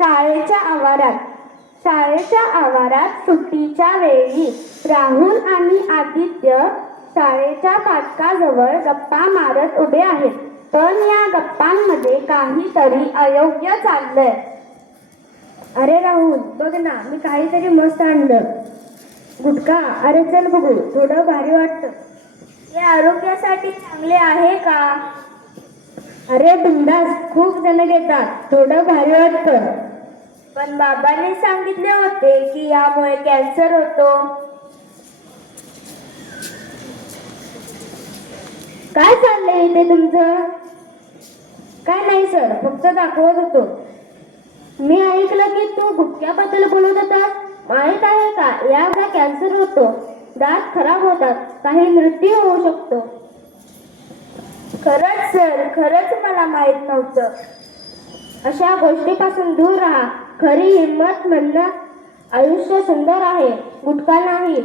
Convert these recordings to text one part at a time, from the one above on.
शाळेच्या आवारात सुट्टीच्या वेळी राहुल आणि आदित्य शाळेच्या फाटकाजवळ गप्पा मारत उभे आहेत. पण या गप्पांमध्ये काहीतरी अयोग्य चाललंय. अरे राहुल, बघ ना, मी काहीतरी मस्त आणलं. गुटखा. अरे चल बघू, थोडं भारी वाटतं. हे आरोग्यासाठी चांगले आहे का? अरे बिंदास, खूप जण घेतात, थोडं भारी वाटतं. पण बाबांनी सांगितले होते की यामुळे कॅन्सर होतो. काय चाललंय इथे तुमचं? काय नाही सर, फक्त दाखवत होतो. मी ऐकलं की तू गुटख्याबद्दल बोलत होतास. माहित आहे का, याचा कॅन्सर होतो, दात खराब होतात, काही मृत्यू होऊ शकतो. खरंच सर, खरंच मला माहित नव्हतं. अशा गोष्टीपासून दूर राहा. खरी हिंमत म्हणणं आयुष्य सुंदर आहे, गुटखा नाही.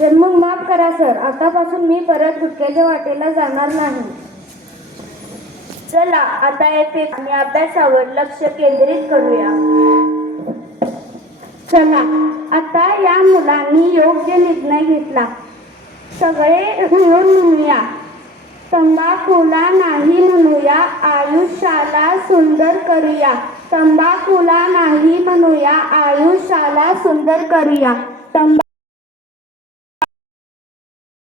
तर मग माफ करा सर, आतापासून मी परत गुटख्याच्या वाटेला जाणार नाही. चला आता येथे आणि अभ्यासावर लक्ष केंद्रित करूया. चला, आता या मुलांनी योग्य निर्णय घेतला. सगळे मिळून म्हणूया, तंबाखूला नाही म्हणूया, आयुष्याला सुंदर करूया. तंबाखूला नाही म्हणूया, आयुष्याला सुंदर करूया.